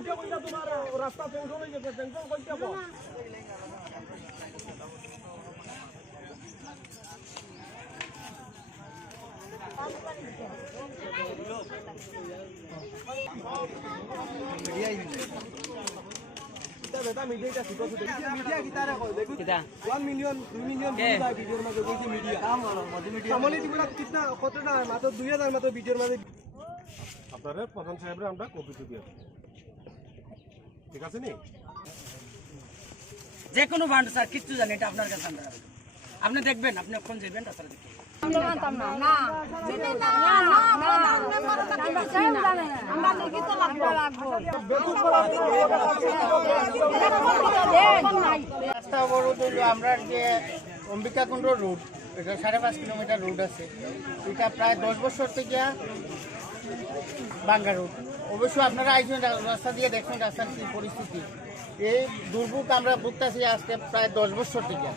আজকে কইতা তোমার রাস্তা টেনশন হয়ে গেছে টেনশন কইতে কো বেটা মিডিয়াটা শিখো মিডিয়া গিটারে কই দেখো 1 মিলিয়ন 2 মিলিয়ন ভিউ যায় ভিডিওর মিডিয়া। সামনে দিবলা কিতনা কতটা মাত্র 2000 মাত্র ভিডিওর মাঝে আপনারা প্রধান সাহেবরে আমরা কপিতে দিয়ে ঠিক আছে নি? যে কোনো ফান্ড স্যার কিচ্ছু জানি এটা আপনার কাছে আমরা আপনি দেখবেন আপনি কখন যাবেন তাছাড়া দেখবেন রাস্তা অবরোধ হলো আমরা যে অম্বিকাকুণ্ড রোড এটা সাড়ে পাঁচ কিলোমিটার রোড আছে। এটা প্রায় দশ বছর থেকে বাঙ্গা রোড অবশ্য আপনারা আইসেন, রাস্তা দিয়ে দেখছেন রাস্তার কি পরিস্থিতি। এই দুর্ভোগ আমরা ভুগতেছি আজকে প্রায় দশ বছর থেকে।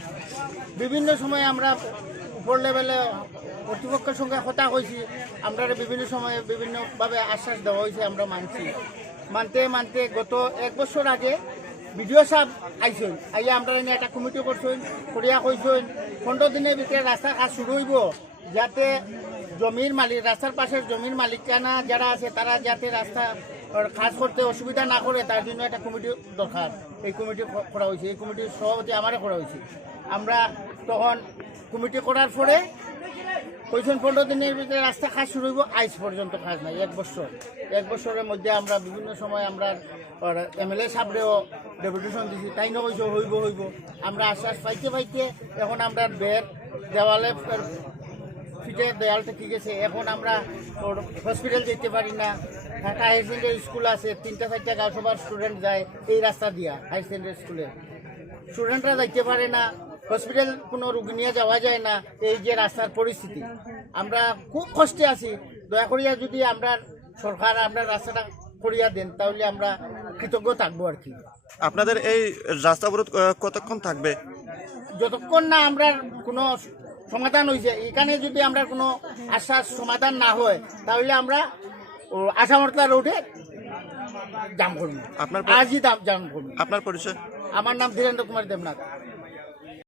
বিভিন্ন সময় আমরা উপর লেভেলে কর্তৃপক্ষের সঙ্গে কথা হয়েছি আমরা বিভিন্ন সময়ে বিভিন্নভাবে আশ্বাস দেওয়া হয়েছে আমরা মানছি। মানতে মানতে গত এক বছর আগে বিডিও সাহেব আইসেন, আইয়া আমরা এনে একটা কমিটি করছেন করিয়া কইছেন পনেরো দিনের ভিতরে রাস্তার কাজ শুরু হইব। যাতে জমির মালিক, রাস্তার পাশের জমির মালিকানা যারা আছে, তারা যাতে রাস্তা কাজ করতে অসুবিধা না করে, তার জন্য একটা কমিটি দরকার। এই কমিটি করা হয়েছে। এই কমিটির সভাপতি আমারে করা হয়েছে। আমরা তখন কমিটি করার পরে কইছেন পনেরো দিনের ভিতরে রাস্তা কাজ শুরু হইব আইস পর্যন্ত কাজ নাই, এক বছর। এক বছরের মধ্যে আমরা বিভিন্ন সময় আমরা এম এল এ সাহেবরেও ডেপুটেশন দিছি, তাই না হইব হইব আমরা আশ্বাস পাইতে পাইতে এখন আমরা বেড দেওয়ালে ফিটে দেয়ালটা ঠিক আছে। এখন আমরা হসপিটাল যেতে পারি না। ঢাকা হাই সেকেন্ডারি স্কুল আছে তিনটা চারটা গাঁও সবার স্টুডেন্ট যায় এই রাস্তা দিয়া হাই সেকেন্ডারি স্কুলে স্টুডেন্টরা যাইতে পারে না হসপিটাল কোনো রুগী নিয়ে যাওয়া যায় না এই যে রাস্তার পরিস্থিতি। আমরা খুব কষ্টে আছি। দয়া করিয়া যদি আমরা সরকার আমরা রাস্তাটা করিয়া দেন তাহলে আমরা কৃতজ্ঞ থাকব আর কি। আপনাদের এই রাস্তা অবরোধ কতক্ষণ থাকবে? যতক্ষণ না আমরা কোনো সমাধান হয়েছে এখানে যদি আমরা কোনো আশ্বাস সমাধান না হয় তাহলে আমরা আসামর্তা রোডে জাম করব আপনার আজই জাম করব আপনার পরিচয়? আমার নাম ধীরেন্দ্র কুমার দেবনাথ।